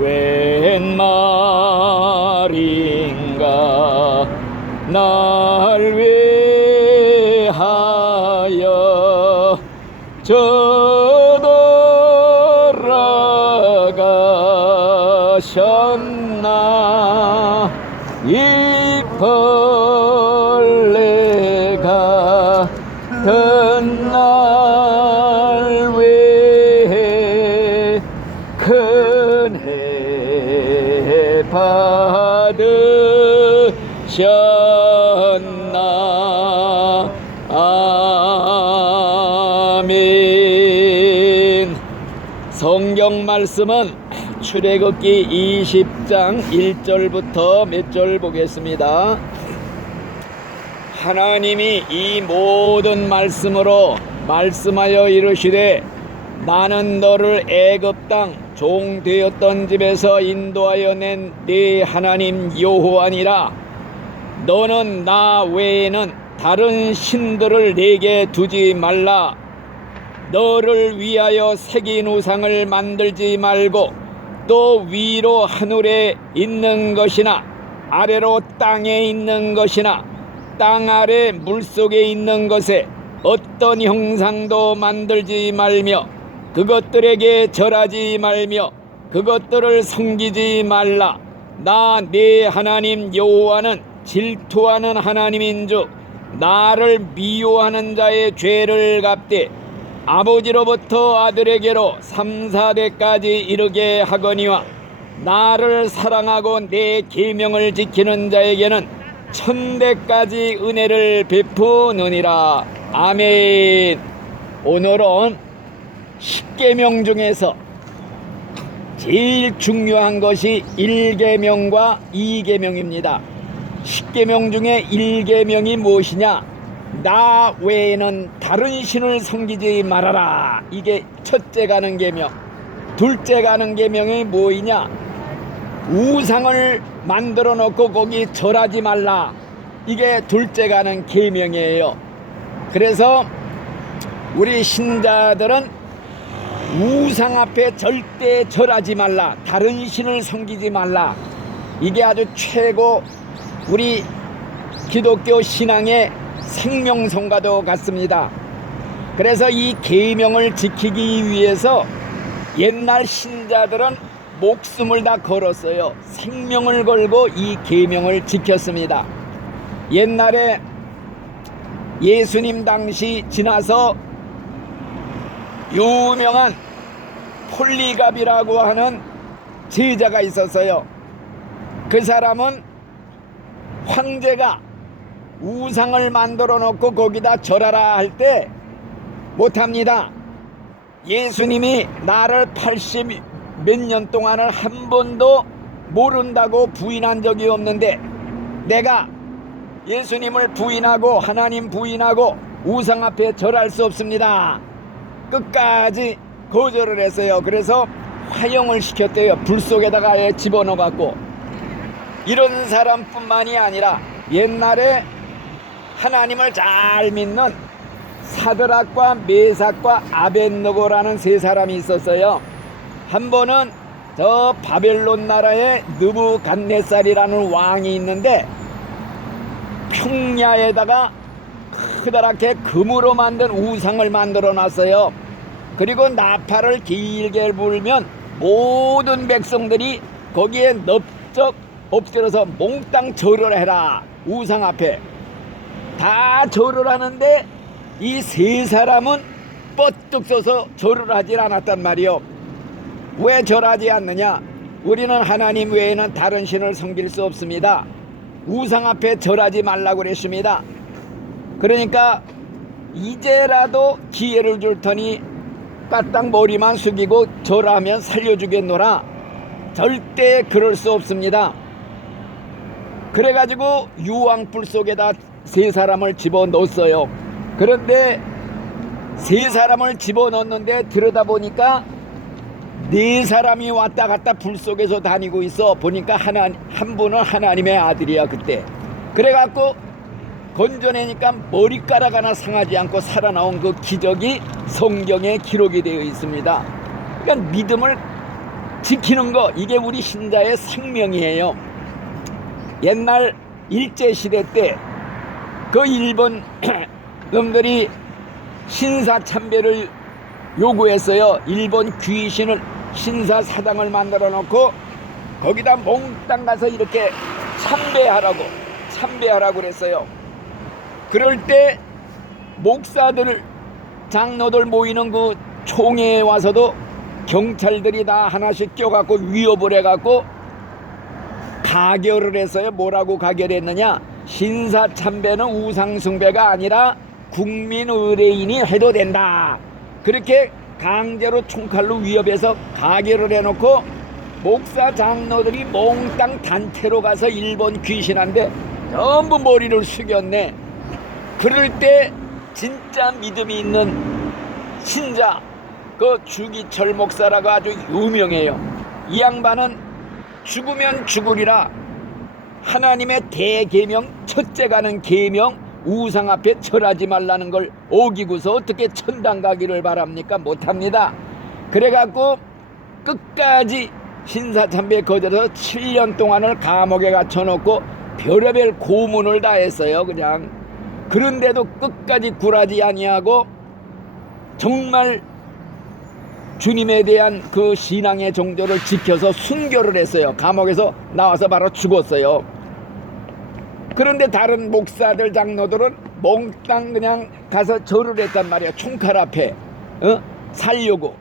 웬 말인가 날 위하여 저돌아가셨나. 이 벌레가 날 위해 큰 해 받으셨나. 아멘. 성경 말씀은 출애굽기 20장 1절부터 몇 절 보겠습니다. 하나님이 이 모든 말씀으로 말씀하여 이르시되 나는 너를 애굽 땅 종 되었던 집에서 인도하여 낸 네 하나님 여호와니라. 너는 나 외에는 다른 신들을 내게 두지 말라. 너를 위하여 새긴 우상을 만들지 말고 또 위로 하늘에 있는 것이나 아래로 땅에 있는 것이나 땅 아래 물속에 있는 것에 어떤 형상도 만들지 말며 그것들에게 절하지 말며 그것들을 섬기지 말라. 나 네 하나님 여호와는 질투하는 하나님인즉 나를 미워하는 자의 죄를 갚되 아버지로부터 아들에게로 3, 4대까지 이르게 하거니와 나를 사랑하고 내 계명을 지키는 자에게는 1000대까지 은혜를 베푸느니라. 아멘. 오늘은 10계명 중에서 제일 중요한 것이 1계명과 2계명입니다. 10계명 중에 1계명이 무엇이냐? 나 외에는 다른 신을 섬기지 말아라. 이게 첫째 가는 계명. 둘째 가는 계명이 뭐이냐? 우상을 만들어 놓고 거기 절하지 말라. 이게 둘째 가는 계명이에요. 그래서 우리 신자들은 우상 앞에 절대 절하지 말라. 다른 신을 섬기지 말라. 이게 아주 최고 우리 기독교 신앙의 생명성과도 같습니다. 그래서 이 계명을 지키기 위해서 옛날 신자들은 목숨을 다 걸었어요. 생명을 걸고 이 계명을 지켰습니다. 옛날에 예수님 당시 지나서 유명한 폴리갑이라고 하는 제자가 있었어요. 그 사람은 황제가 우상을 만들어 놓고 거기다 절하라 할 때 못합니다. 예수님이 나를 80 몇 년 동안을 한 번도 모른다고 부인한 적이 없는데 내가 예수님을 부인하고 하나님 부인하고 우상 앞에 절할 수 없습니다. 끝까지 거절을 했어요. 그래서 화형을 시켰대요. 불 속에다가 집어넣어 갖고. 이런 사람뿐만이 아니라 옛날에 하나님을 잘 믿는 사드락과 메삭과 아벳느고라는 세 사람이 있었어요. 한 번은 저 바벨론 나라에 느부갓네살이라는 왕이 있는데 평야에다가 크다랗게 금으로 만든 우상을 만들어 놨어요. 그리고 나팔을 길게 불면 모든 백성들이 거기에 넓적 엎드려서 몽땅 절을 해라. 우상 앞에 다 절을 하는데 이 세 사람은 뻗뚝 서서 절을 하지 않았단 말이요. 왜 절하지 않느냐? 우리는 하나님 외에는 다른 신을 섬길 수 없습니다. 우상 앞에 절하지 말라고 그랬습니다. 그러니까 이제라도 기회를 줄 테니 까딱 머리만 숙이고 절하면 살려주겠노라. 절대 그럴 수 없습니다. 그래가지고 유황불 속에다 세 사람을 집어넣었어요. 그런데 세 사람을 집어넣었는데 들여다보니까 네 사람이 왔다 갔다 불 속에서 다니고 있어. 보니까 한 분은 하나님의 아들이야 그때. 그래갖고 건져내니까 머리카락 하나 상하지 않고 살아나온 그 기적이 성경에 기록이 되어 있습니다. 그러니까 믿음을 지키는 거, 이게 우리 신자의 생명이에요. 옛날 일제시대 때 그 일본 놈들이 신사참배를 요구했어요. 일본 귀신을, 신사사당을 만들어 놓고 거기다 몽땅 가서 이렇게 참배하라고 그랬어요. 그럴 때 목사들, 장로들 모이는 그 총회에 와서도 경찰들이 다 하나씩 껴갖고 위협을 해갖고 가결을 했어요. 뭐라고 가결했느냐? 신사참배는 우상숭배가 아니라 국민의례인이 해도 된다. 그렇게 강제로 총칼로 위협해서 가결을 해놓고 목사 장로들이 몽땅 단체로 가서 일본 귀신한테 전부 머리를 숙였네. 그럴 때 진짜 믿음이 있는 신자, 그 주기철 목사라고 아주 유명해요. 이 양반은 죽으면 죽으리라, 하나님의 대계명, 첫째 가는 계명, 우상 앞에 절하지 말라는 걸 어기고서 어떻게 천당 가기를 바랍니까? 못합니다. 그래갖고 끝까지 신사참배 거절해서 7년 동안을 감옥에 갇혀놓고 별의별 고문을 다 했어요. 그냥. 그런데도 끝까지 굴하지 아니하고 정말 주님에 대한 그 신앙의 정조를 지켜서 순교를 했어요. 감옥에서 나와서 바로 죽었어요. 그런데 다른 목사들, 장로들은 몽땅 그냥 가서 절을 했단 말이에요. 총칼 앞에 살려고.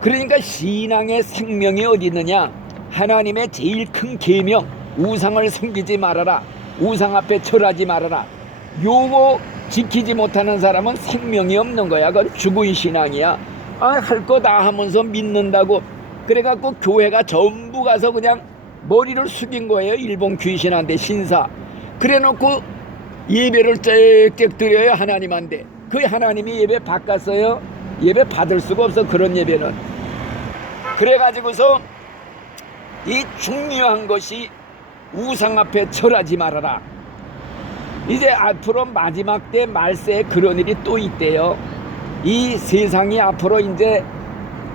그러니까 신앙의 생명이 어디 있느냐? 하나님의 제일 큰 계명, 우상을 섬기지 말아라, 우상 앞에 절하지 말아라, 요거 지키지 못하는 사람은 생명이 없는 거야. 그건 죽은 신앙이야. 할 거 다 하면서 믿는다고 그래갖고 교회가 전부 가서 그냥 머리를 숙인 거예요. 일본 귀신한테 신사. 그래놓고 예배를 짹짹 드려요. 하나님한테. 그 하나님이 예배 바꿨어요. 예배 받을 수가 없어, 그런 예배는. 그래가지고서 이 중요한 것이 우상 앞에 절하지 말아라. 이제 앞으로 마지막 때 말세에 그런 일이 또 있대요. 이 세상이 앞으로 이제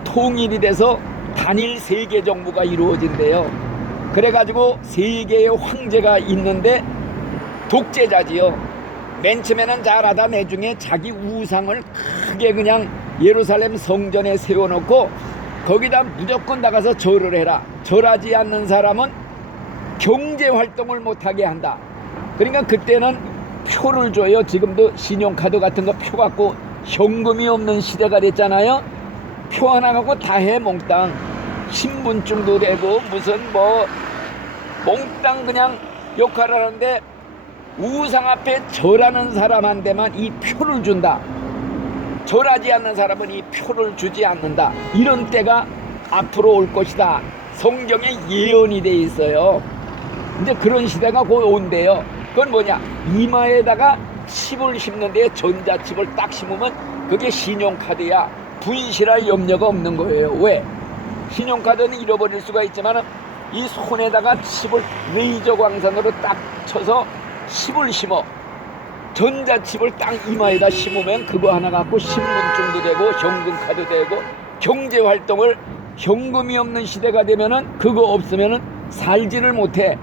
통일이 돼서 단일 세계 정부가 이루어진대요. 그래가지고 세계의 황제가 있는데 독재자지요. 맨 처음에는 잘하다 내중에 자기 우상을 크게 그냥 예루살렘 성전에 세워놓고 거기다 무조건 나가서 절을 해라. 절하지 않는 사람은 경제활동을 못하게 한다. 그러니까 그때는 표를 줘요. 지금도 신용카드 같은 거 표 갖고 현금이 없는 시대가 됐잖아요. 표 하나 갖고 다 해 몽땅. 신분증도 되고 무슨 뭐 몽땅 그냥 역할을 하는데 우상 앞에 절하는 사람한테만 이 표를 준다. 절하지 않는 사람은 이 표를 주지 않는다. 이런 때가 앞으로 올 것이다. 성경에 예언이 돼 있어요. 이제 그런 시대가 곧 온대요. 그건 뭐냐? 이마에다가 칩을 심는데 전자칩을 딱 심으면 그게 신용카드야. 분실할 염려가 없는 거예요. 왜? 신용카드는 잃어버릴 수가 있지만 이 손에다가 칩을 레이저 광선으로 딱 쳐서 칩을 심어. 전자칩을 딱 이마에다 심으면 그거 하나 갖고 신분증도 되고 현금카드 되고 경제활동을, 현금이 없는 시대가 되면은 그거 없으면은 살지를 못해.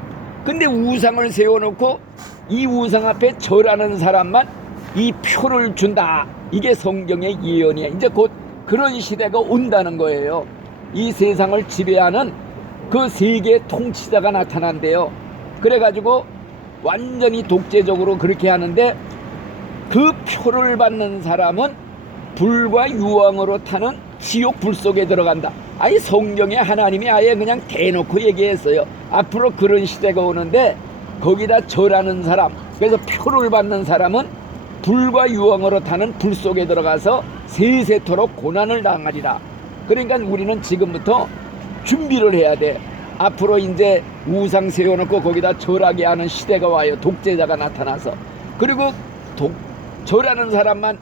근데 우상을 세워놓고 이 우상 앞에 절하는 사람만 이 표를 준다. 이게 성경의 예언이야. 이제 곧 그런 시대가 온다는 거예요. 이 세상을 지배하는 그 세계 통치자가 나타난대요. 그래가지고 완전히 독재적으로 그렇게 하는데 그 표를 받는 사람은 불과 유황으로 타는 지옥 불 속에 들어간다. 아니 성경에 하나님이 아예 그냥 대놓고 얘기했어요. 앞으로 그런 시대가 오는데 거기다 절하는 사람, 그래서 표를 받는 사람은 불과 유황으로 타는 불 속에 들어가서 세세토록 고난을 당하리라. 그러니까 우리는 지금부터 준비를 해야 돼. 앞으로 이제 우상 세워놓고 거기다 절하게 하는 시대가 와요. 독재자가 나타나서. 그리고 절하는 사람만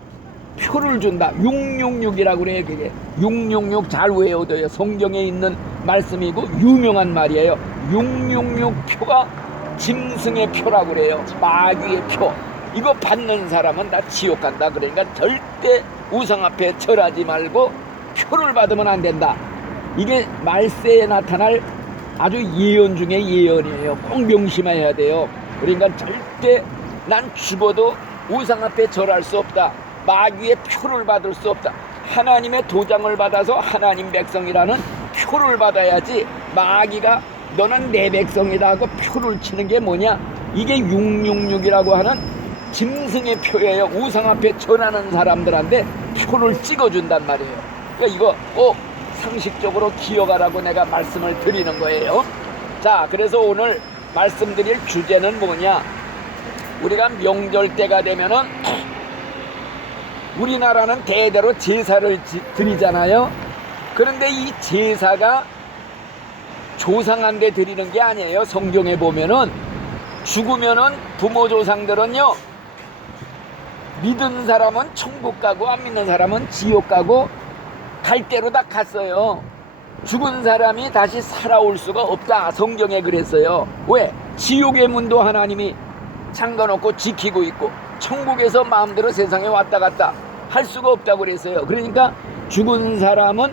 표를 준다. 666이라고 그래요. 그게 666 잘 외워둬요. 성경에 있는 말씀이고 유명한 말이에요. 666 표가 짐승의 표라고 그래요. 마귀의 표. 이거 받는 사람은 다 지옥 간다. 그러니까 절대 우상 앞에 절하지 말고 표를 받으면 안 된다. 이게 말세에 나타날 아주 예언 중에 예언이에요. 꼭 명심해야 돼요. 그러니까 절대 난 죽어도 우상 앞에 절할 수 없다. 마귀의 표를 받을 수 없다. 하나님의 도장을 받아서 하나님 백성이라는 표를 받아야지, 마귀가 너는 내 백성이다 하고 표를 치는 게 뭐냐, 이게 666이라고 하는 짐승의 표예요. 우상 앞에 절하는 사람들한테 표를 찍어준단 말이에요. 그러니까 이거 꼭 상식적으로 기억하라고 내가 말씀을 드리는 거예요. 자, 그래서 오늘 말씀드릴 주제는 뭐냐, 우리가 명절 때가 되면은 우리나라는 대대로 제사를 드리잖아요. 그런데 이 제사가 조상한테 드리는 게 아니에요. 성경에 보면은 죽으면은 부모 조상들은요, 믿은 사람은 천국 가고 안 믿는 사람은 지옥 가고 갈 대로 다 갔어요. 죽은 사람이 다시 살아올 수가 없다. 성경에 그랬어요. 왜? 지옥의 문도 하나님이 잠가놓고 지키고 있고 천국에서 마음대로 세상에 왔다 갔다 할 수가 없다고 그랬어요. 그러니까 죽은 사람은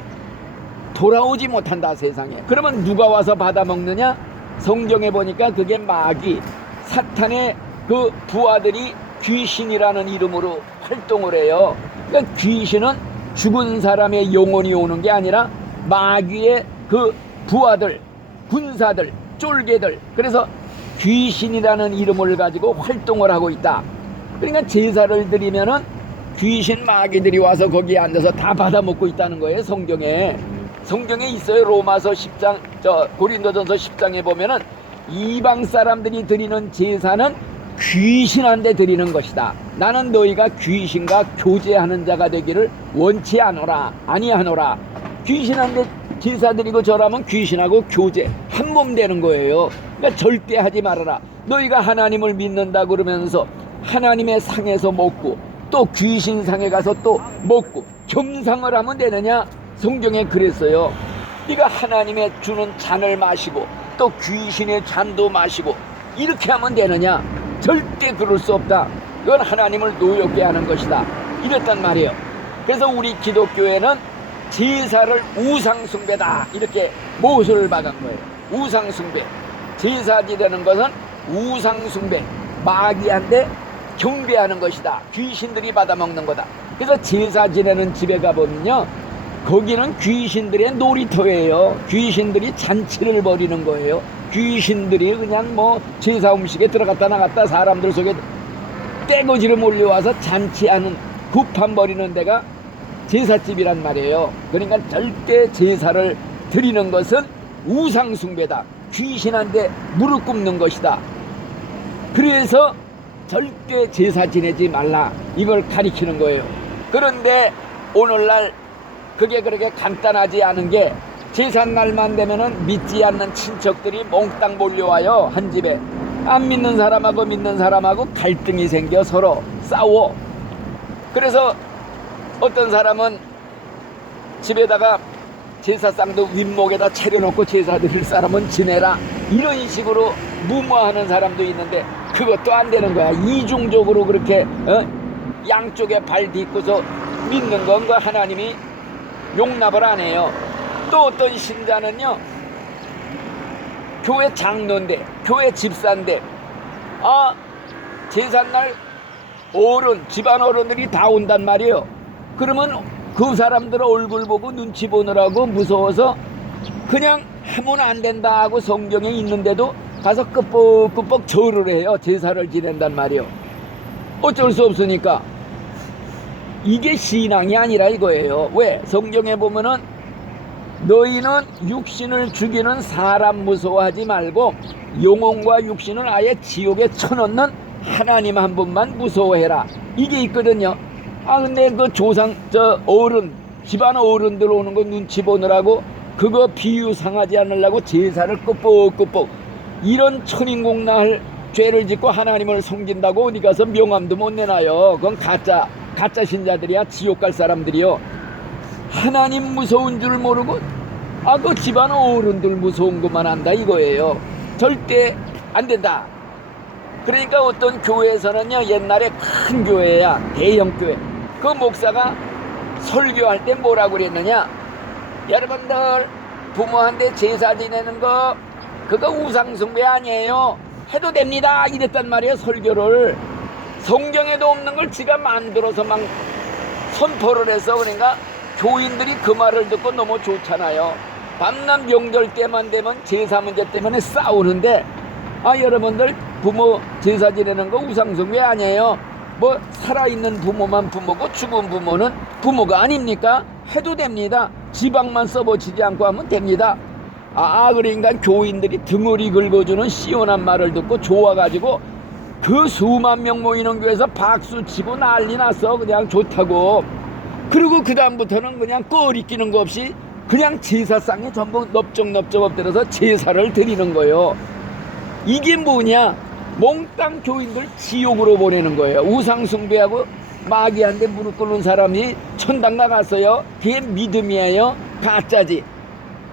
돌아오지 못한다, 세상에. 그러면 누가 와서 받아먹느냐? 성경에 보니까 그게 마귀, 사탄의 그 부하들이 귀신이라는 이름으로 활동을 해요. 그러니까 귀신은 죽은 사람의 영혼이 오는 게 아니라 마귀의 그 부하들, 군사들, 쫄개들, 그래서 귀신이라는 이름을 가지고 활동을 하고 있다. 그러니까 제사를 드리면은 귀신 마귀들이 와서 거기에 앉아서 다 받아먹고 있다는 거예요. 성경에 있어요. 로마서 10장, 고린도전서 10장에 보면은 이방 사람들이 드리는 제사는 귀신한테 드리는 것이다. 나는 너희가 귀신과 교제하는 자가 되기를 원치 아니하노라. 귀신한테 제사 드리고 절하면 귀신하고 교제 한 몸 되는 거예요. 그러니까 절대 하지 말아라. 너희가 하나님을 믿는다 그러면서 하나님의 상에서 먹고 또 귀신 상에 가서 또 먹고 겸상을 하면 되느냐? 성경에 그랬어요. 네가 하나님의 주는 잔을 마시고 또 귀신의 잔도 마시고 이렇게 하면 되느냐? 절대 그럴 수 없다. 그건 하나님을 노엽게 하는 것이다. 이랬단 말이에요. 그래서 우리 기독교에는 제사를 우상숭배다, 이렇게 모서를 박은 거예요. 우상숭배, 제사 지내는 것은 우상숭배, 마귀한테 경배하는 것이다. 귀신들이 받아먹는 거다. 그래서 제사 지내는 집에 가보면요, 거기는 귀신들의 놀이터예요. 귀신들이 잔치를 벌이는 거예요. 귀신들이 그냥 뭐 제사 음식에 들어갔다 나갔다 사람들 속에 떼거지로 몰려와서 잔치하는, 굽판 벌이는 데가 제사집이란 말이에요. 그러니까 절대 제사를 드리는 것은 우상숭배다. 귀신한테 무릎 꿇는 것이다. 그래서 절대 제사 지내지 말라, 이걸 가리키는 거예요. 그런데 오늘날 그게 그렇게 간단하지 않은 게, 제삿날만 되면은 믿지 않는 친척들이 몽땅 몰려와요. 한 집에 안 믿는 사람하고 믿는 사람하고 갈등이 생겨 서로 싸워. 그래서 어떤 사람은 집에다가 제사상도 윗목에다 차려놓고 제사 드릴 사람은 지내라, 이런 식으로 무모하는 사람도 있는데 그것도 안 되는 거야. 이중적으로 그렇게 양쪽에 발 딛고서 믿는 건 그 하나님이 용납을 안 해요. 또 어떤 신자는요, 교회 장로인데, 교회 집사인데, 제삿날 어른, 집안 어른들이 다 온단 말이에요. 그러면 그 사람들 얼굴 보고 눈치 보느라고 무서워서 그냥 하면 안 된다 하고 성경에 있는데도 가서 끄뻑끄뻑 절을 해요. 제사를 지낸단 말이에요. 어쩔 수 없으니까. 이게 신앙이 아니라 이거예요. 왜? 성경에 보면은 너희는 육신을 죽이는 사람 무서워하지 말고 영혼과 육신을 아예 지옥에 쳐넣는 하나님 한 분만 무서워해라, 이게 있거든요. 근데 그 조상, 어른, 집안 어른들 오는 거 눈치 보느라고 그거 비유 상하지 않으려고 제사를 끄뻑끄뻑, 이런 천인공날 죄를 짓고 하나님을 섬긴다고 어디 가서 명함도 못 내놔요. 그건 가짜 신자들이야. 지옥 갈 사람들이요. 하나님 무서운 줄 모르고 그 집안 어른들 무서운 것만 한다, 이거예요. 절대 안 된다. 그러니까 어떤 교회에서는요, 옛날에 큰 교회야, 대형 교회, 그 목사가 설교할 때 뭐라고 그랬느냐, 여러분들 부모한테 제사 지내는 거 그거 우상숭배 아니에요. 해도 됩니다. 이랬단 말이에요. 설교를. 성경에도 없는 걸 지가 만들어서 막 선포를 해서 그러니까 교인들이 그 말을 듣고 너무 좋잖아요. 밤낮 명절 때만 되면 제사 문제 때문에 싸우는데 여러분들 부모 제사 지내는 거 우상숭배 아니에요. 뭐 살아있는 부모만 부모고 죽은 부모는 부모가 아닙니까? 해도 됩니다. 지방만 써보치지 않고 하면 됩니다. 그러니까 교인들이 등을이 긁어주는 시원한 말을 듣고 좋아가지고 그 수만 명 모이는 교회에서 박수치고 난리 났어. 그냥 좋다고. 그리고 그 다음부터는 그냥 꺼리끼는 거 없이 그냥 제사상에 전부 넓적넓적 엎드려서 제사를 드리는 거예요. 이게 뭐냐? 몽땅 교인들 지옥으로 보내는 거예요. 우상숭배하고 마귀한테 무릎 꿇는 사람이 천당 나갔어요. 그게 믿음이에요? 가짜지.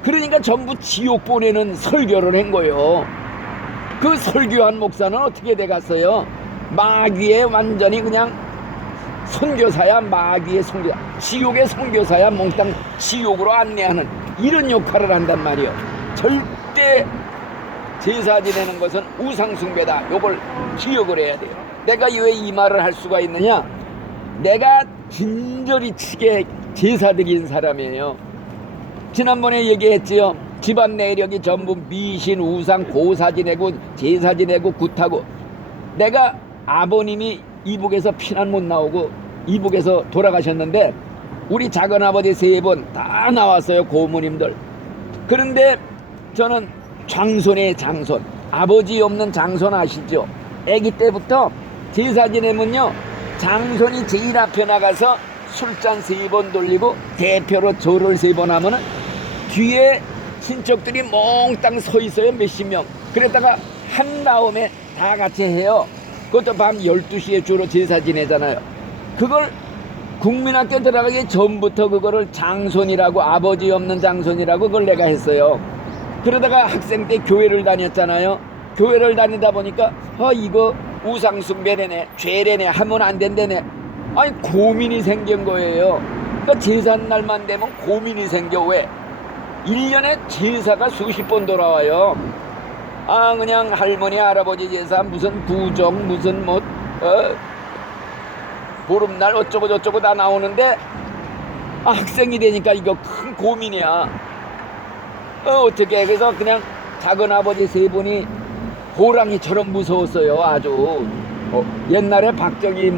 그러니까 전부 지옥 보내는 설교를 한 거예요. 그 설교한 목사는 어떻게 돼갔어요? 마귀의 완전히 그냥 선교사야. 마귀의 선교사, 지옥의 선교사야. 몽땅 지옥으로 안내하는 이런 역할을 한단 말이에요. 절대 제사 지내는 것은 우상숭배다. 요걸 기억을 해야 돼요. 내가 왜 이 말을 할 수가 있느냐? 내가 진절이 치게 제사 드린 사람이에요. 지난번에 얘기했지요. 집안 내력이 전부 미신, 우상, 고사 지내고 제사 지내고 굿하고. 내가 아버님이 이북에서 피난 못 나오고 이북에서 돌아가셨는데 우리 작은아버지 3분 다 나왔어요. 고모님들. 그런데 저는 장손의 장손, 아버지 없는 장손 아시죠? 아기 때부터 제사 지내면요 장손이 제일 앞에 나가서 술잔 3번 돌리고 대표로 절을 3번 하면은 뒤에 친척들이 몽땅 서 있어요. 몇십 명. 그랬다가 한 다음에 다 같이 해요. 그것도 밤 12시에 주로 제사 지내잖아요. 그걸 국민학교 들어가기 전부터 그거를 장손이라고, 아버지 없는 장손이라고 그걸 내가 했어요. 그러다가 학생 때 교회를 다녔잖아요. 교회를 다니다 보니까 이거 우상숭배네, 죄래네, 하면 안 된다네. 고민이 생긴 거예요. 그러니까 제삿날만 되면 고민이 생겨. 왜? 1년에 제사가 수십 번 돌아와요. 그냥 할머니 할아버지 제사, 무슨 구정, 무슨 보름날 어쩌고 저쩌고 다 나오는데 학생이 되니까 이거 큰 고민이야. 어떻게 해. 그래서 그냥 작은아버지 3분이 호랑이처럼 무서웠어요. 아주 옛날에 박정희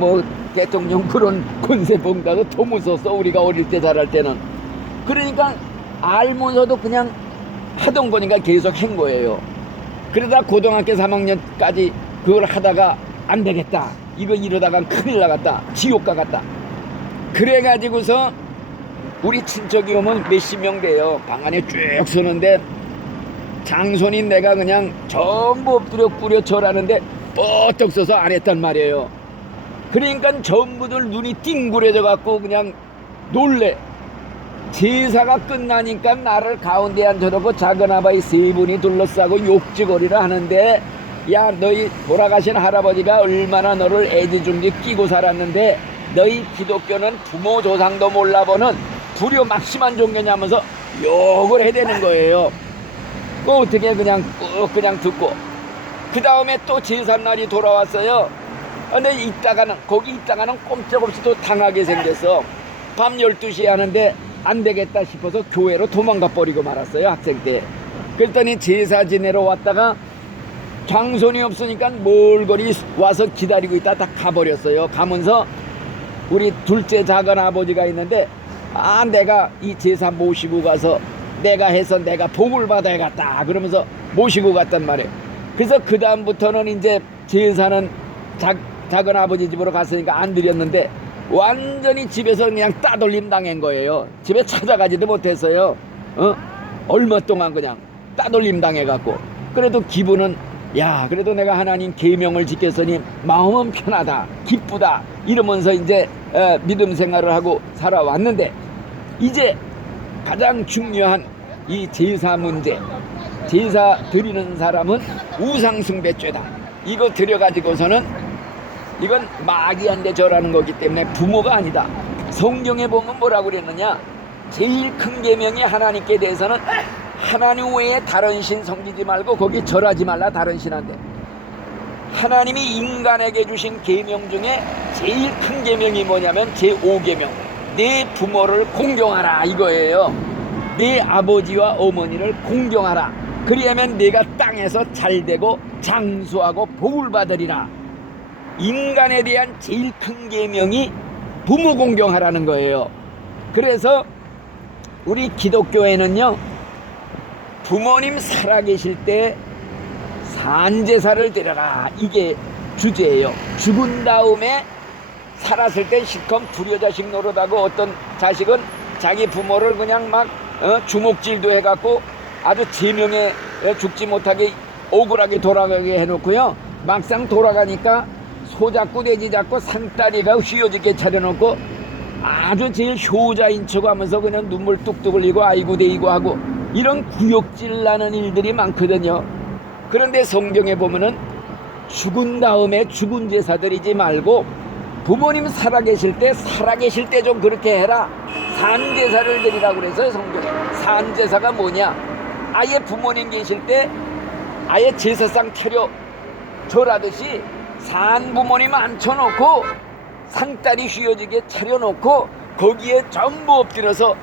대통령 그런 권세 봉다도 더 무서웠어. 우리가 어릴 때 자랄 때는. 그러니까 알면서도 그냥 하던 거니까 계속 한 거예요. 그러다 고등학교 3학년까지 그걸 하다가 안 되겠다, 이거 이러다가 큰일 나갔다, 지옥 가갔다. 그래가지고서 우리 친척이 오면 몇십 명 돼요. 방 안에 쭉 서는데 장손인 내가 그냥 전부 엎드려 뿌려 절하는데 뻗떡 서서 안 했단 말이에요. 그러니까 전부들 눈이 띵그려져 갖고 그냥 놀래. 제사가 끝나니까 나를 가운데 앉혀놓고 작은아버지 3분이 둘러싸고 욕지거리를 하는데, 야, 너희 돌아가신 할아버지가 얼마나 너를 애지중지 끼고 살았는데 너희 기독교는 부모 조상도 몰라보는 불효 막심한 종교냐면서 욕을 해대는 거예요. 어떻게 그냥 듣고. 그 다음에 또 제삿날이 돌아왔어요. 근데 거기 있다가는 꼼짝없이 또 당하게 생겼어. 밤 12시에 하는데 안 되겠다 싶어서 교회로 도망가 버리고 말았어요. 학생 때. 그랬더니 제사 지내러 왔다가 장손이 없으니까 멀거리 와서 기다리고 있다 딱 가버렸어요. 가면서 우리 둘째 작은 아버지가 있는데 내가 이 제사 모시고 가서 내가 해서 내가 복을 받아야겠다 그러면서 모시고 갔단 말이에요. 그래서 그 다음부터는 이제 제사는 작은 아버지 집으로 갔으니까 안 드렸는데 완전히 집에서 그냥 따돌림 당한 거예요. 집에 찾아가지도 못했어요. 얼마 동안 그냥 따돌림 당해갖고. 그래도 기분은 그래도 내가 하나님 계명을 지켰으니 마음은 편하다, 기쁘다 이러면서 이제 믿음 생활을 하고 살아왔는데, 이제 가장 중요한 이 제사 문제, 제사 드리는 사람은 우상숭배죄다. 이거 드려가지고서는 이건 마귀한테 절하는 거기 때문에 부모가 아니다. 성경에 보면 뭐라고 그랬느냐? 제일 큰 계명이 하나님께 대해서는 하나님 외에 다른 신 섬기지 말고 거기 절하지 말라. 다른 신한테. 하나님이 인간에게 주신 계명 중에 제일 큰 계명이 뭐냐면 제5계명, 내 부모를 공경하라 이거예요. 내 아버지와 어머니를 공경하라. 그리하면 내가 땅에서 잘되고 장수하고 복을 받으리라. 인간에 대한 제일 큰 계명이 부모 공경하라는 거예요. 그래서 우리 기독교에는요, 부모님 살아계실 때 산제사를 드려라, 이게 주제예요. 죽은 다음에 살았을 때 실컷 불효자식 노릇하고, 어떤 자식은 자기 부모를 그냥 막 주먹질도 해갖고 아주 제명에 죽지 못하게 억울하게 돌아가게 해놓고요, 막상 돌아가니까 소잡고 돼지 잡고 상다리가 휘어지게 차려놓고 아주 제일 효자인 척하면서 그냥 눈물 뚝뚝 흘리고 아이고 데이고 하고, 이런 구역질 나는 일들이 많거든요. 그런데 성경에 보면은 죽은 다음에 죽은 제사 드리지 말고 부모님 살아계실 때 좀 그렇게 해라. 산제사를 드리라고 그래서 성경에. 산제사가 뭐냐, 아예 부모님 계실 때 아예 제사상 차려 절하듯이 산부모님 앉혀놓고 상다리 휘어지게 차려놓고 거기에 전부 엎드려서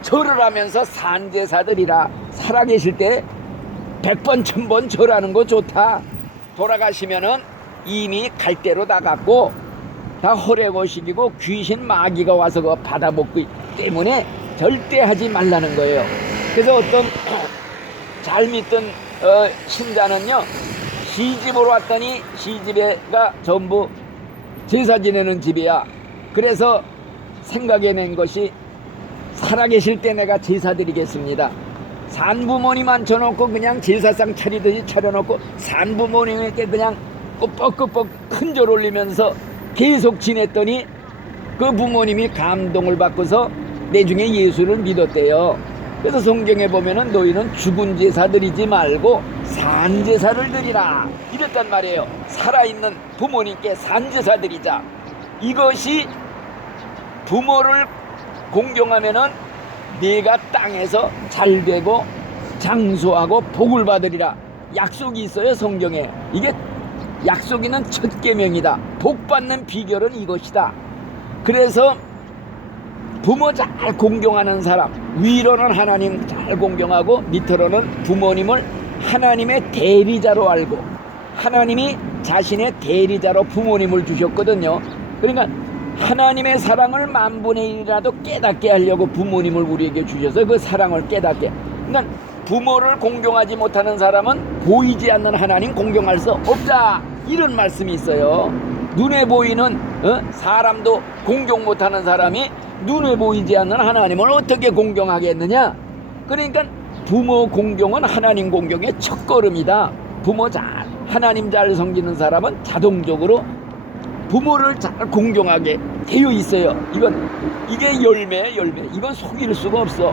절을 하면서 산제사드리라. 살아계실 때 100번 1000번 절하는 거 좋다. 돌아가시면은 이미 갈 대로 나갔고 다 허례고식이고 귀신 마귀가 와서 그거 받아먹고 있기 때문에 절대 하지 말라는 거예요. 그래서 어떤 잘 믿던 신자는요, 시집으로 왔더니 시집에가 전부 제사 지내는 집이야. 그래서 생각해낸 것이, 살아계실 때 내가 제사 드리겠습니다. 산부모님 앉혀놓고 그냥 제사상 차리듯이 차려놓고 산부모님에게 그냥 꾸벅꾸벅 큰 절 올리면서 계속 지냈더니 그 부모님이 감동을 받고서 내중에 예수를 믿었대요. 그래서 성경에 보면은 너희는 죽은 제사 드리지 말고 산제사를 드리라 이랬단 말이에요. 살아있는 부모님께 산제사 드리자. 이것이 부모를 공경하면은 내가 땅에서 잘되고 장수하고 복을 받으리라 약속이 있어요. 성경에. 이게 약속 있는 첫 계명이다. 복 받는 비결은 이것이다. 그래서 부모 잘 공경하는 사람, 위로는 하나님 잘 공경하고 밑으로는 부모님을 하나님의 대리자로 알고, 하나님이 자신의 대리자로 부모님을 주셨거든요. 그러니까 하나님의 사랑을 만분의 1이라도 깨닫게 하려고 부모님을 우리에게 주셔서 그 사랑을 깨닫게. 그러니까 부모를 공경하지 못하는 사람은 보이지 않는 하나님 공경할 수 없다, 이런 말씀이 있어요. 눈에 보이는 사람도 공경 못하는 사람이 눈에 보이지 않는 하나님을 어떻게 공경하겠느냐. 그러니까 부모 공경은 하나님 공경의 첫걸음이다. 부모 잘, 하나님 잘 섬기는 사람은 자동적으로 부모를 잘 공경하게 되어 있어요. 이게 열매야, 열매. 이건 속일 수가 없어.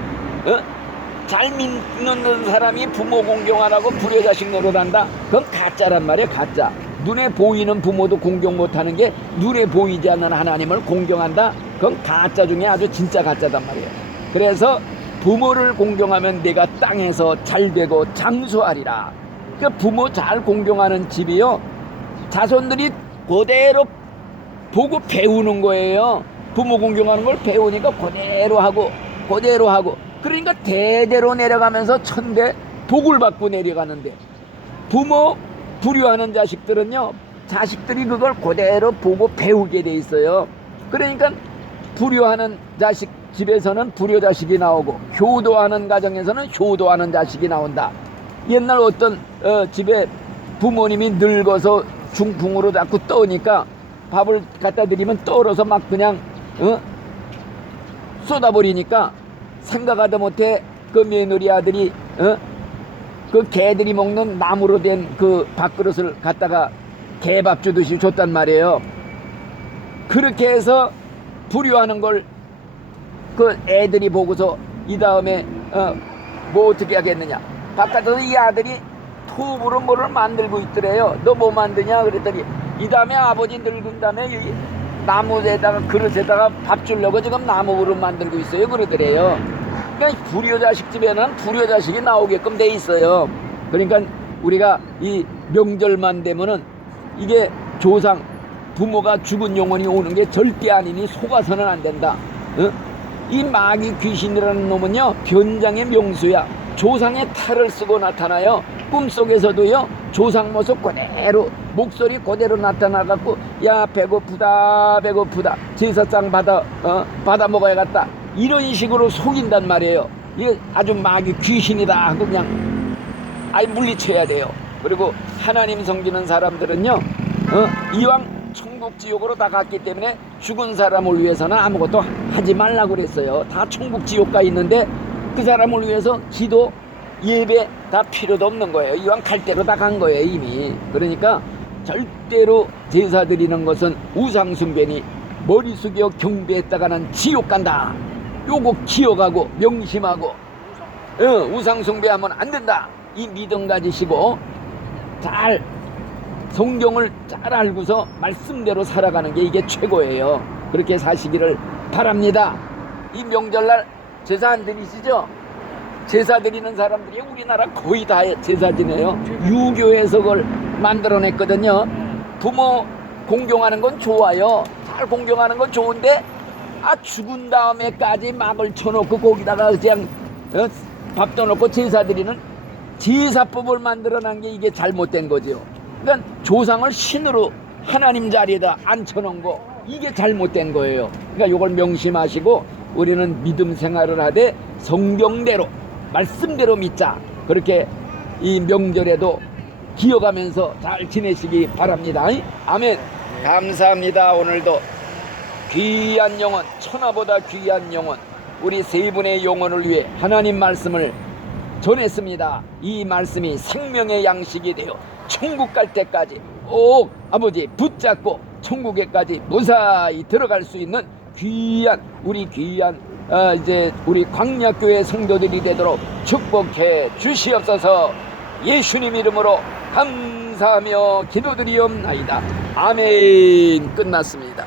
잘 믿는 사람이 부모 공경하라고 불효자식 노릇한다. 그건 가짜란 말이야, 가짜. 눈에 보이는 부모도 공경 못하는 게 눈에 보이지 않는 하나님을 공경한다. 그건 가짜 중에 아주 진짜 가짜단 말이에요. 그래서 부모를 공경하면 내가 땅에서 잘되고 장수하리라. 그 부모 잘 공경하는 집이요, 자손들이 그대로 보고 배우는 거예요. 부모 공경하는 걸 배우니까 그대로 하고 그대로 하고, 그러니까 대대로 내려가면서 천대 복을 받고 내려가는데, 부모 불효하는 자식들은요, 자식들이 그걸 그대로 보고 배우게 돼 있어요. 그러니까 불효하는 자식 집에서는 불효 자식이 나오고, 효도하는 가정에서는 효도하는 자식이 나온다. 옛날 어떤 집에 부모님이 늙어서 중풍으로 자꾸 떠오니까 밥을 갖다 드리면 떨어서 막 그냥 쏟아버리니까 생각하다 못해 그 며느리 아들이 그 개들이 먹는 나무로 된 그 밥그릇을 갖다가 개밥 주듯이 줬단 말이에요. 그렇게 해서 불효하는 걸 그 애들이 보고서 이 다음에 뭐 어떻게 하겠느냐, 바깥에서 이 아들이 톱으로 뭐를 만들고 있더래요. 너 뭐 만드냐 그랬더니, 이 다음에 아버지 늙은 다음에 이 나무에다가 그릇에다가 밥 주려고 지금 나무 그릇 만들고 있어요 그러더래요. 그러니까 불효자식 집에는 불효자식이 나오게끔 돼 있어요. 그러니까 우리가 이 명절만 되면은 이게 조상 부모가 죽은 영혼이 오는 게 절대 아니니 속아서는 안 된다. 어? 이 마귀 귀신이라는 놈은요 변장의 명수야. 조상의 탈을 쓰고 나타나요. 꿈속에서도요 조상 모습 그대로 목소리 그대로 나타나갖고 야 배고프다 배고프다 제사상 받아 먹어야겠다 이런 식으로 속인단 말이에요. 이게 아주 마귀 귀신이다 하고 그냥 아예 물리쳐야 돼요. 그리고 하나님 섬기는 사람들은요 이왕 천국 지옥으로 다 갔기 때문에 죽은 사람을 위해서는 아무것도 하지 말라고 그랬어요. 다 천국 지옥 가 있는데 그 사람을 위해서 기도 예배 다 필요도 없는 거예요. 이왕 갈 대로 다 간 거예요 이미. 그러니까 절대로 제사 드리는 것은 우상 숭배니 머리 숙여 경배했다가는 지옥 간다. 요거 기억하고 명심하고 우상 숭배하면 안 된다. 이 믿음 가지시고 잘 성경을 잘 알고서 말씀대로 살아가는 게 이게 최고예요. 그렇게 사시기를 바랍니다. 이 명절날 제사 안 드리시죠? 제사 드리는 사람들이 우리나라 거의 다 제사 지내요. 유교에서 그걸 만들어냈거든요. 부모 공경하는 건 좋아요. 잘 공경하는 건 좋은데 죽은 다음에까지 막을 쳐놓고 거기다가 그냥 밥도 넣고 제사 드리는 제사법을 만들어낸 게 이게 잘못된 거죠. 그러니까 조상을 신으로 하나님 자리에다 앉혀놓은 거 이게 잘못된 거예요. 그러니까 이걸 명심하시고 우리는 믿음 생활을 하되 성경대로 말씀대로 믿자. 그렇게 이 명절에도 기억하면서 잘 지내시기 바랍니다. 아멘. 감사합니다. 오늘도 귀한 영혼, 천하보다 귀한 영혼, 우리 세 분의 영혼을 위해 하나님 말씀을 전했습니다. 이 말씀이 생명의 양식이 되어 천국 갈 때까지 꼭 아버지 붙잡고 천국에까지 무사히 들어갈 수 있는 귀한 이제 우리 광야교회 성도들이 되도록 축복해 주시옵소서. 예수님 이름으로 감사하며 기도드리옵나이다. 아멘. 끝났습니다.